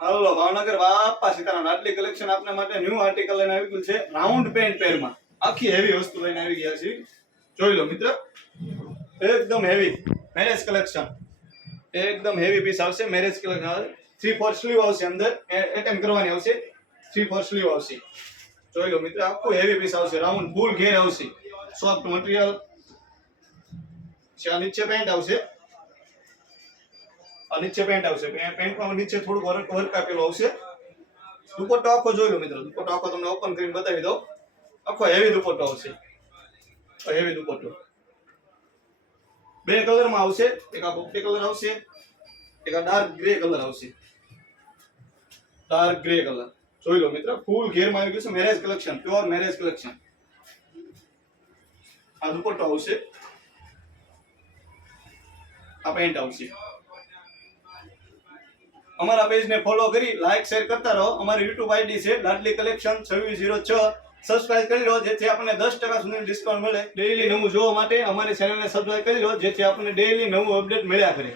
હાલો ભાવનગર બાપા સીતારામ આટલી કલેક્શન આપના માટે ન્યૂ આર્ટિકલ લઈને આવી ગયું છે રાઉન્ડ પેન્ટ પેરમાં આખી હેવી વસ્તુ લઈને આવી ગયા છે જોઈ લો મિત્ર એકદમ હેવી મેરેજ કલેક્શન એકદમ હેવી પીસ આવશે મેરેજ કલેક્શન 3/4 સ્લીવ આવશે અંદર એટેમ કરવાની આવશે 3/4 સ્લીવ આવશે જોઈ લો મિત્ર આખું હેવી પીસ આવશે રાઉન્ડ ફૂલ ઘેર આવશે સોફ્ટ મટીરીયલ નીચે પેન્ટ આવશે નીચે પેન્ટ આવશે પેન્ટમાં નીચે થોડું વર્ક આપેલું આવશે દુપટ્ટો આખો જોઈ લો મિત્રો દુપટ્ટો આખો તમને ઓપન કરીને બતાવી દઉં આખો હેવી દુપટ્ટો આવશે હેવી દુપટ્ટો બે કલરમાં આવશે એક આ પોપટી કલર આવશે એક આ ડાર્ક ગ્રે કલર આવશે ડાર્ક ગ્રે કલર જોઈ લો મિત્રો ફૂલ ઘેરમાં આવી ગયું છે marriage collection pure marriage collection આ દુપટ્ટો આવશે આ પેન્ટ આવશે અમારા પેજને ફોલો કરી લાઈક શેર કરતા રહો અમારી YouTube આઈડી છે લાડલી કલેક્શન 2606 સબસ્ક્રાઇબ કરી લો જેથી આપણને 10% સુધી ડિસ્કાઉન્ટ મળે ડેઈલી નવું જોવા માટે અમારી ચેનલને સબસ્ક્રાઇબ કરી લો જેથી આપણને ડેઈલી નવું અપડેટ મળ્યા કરે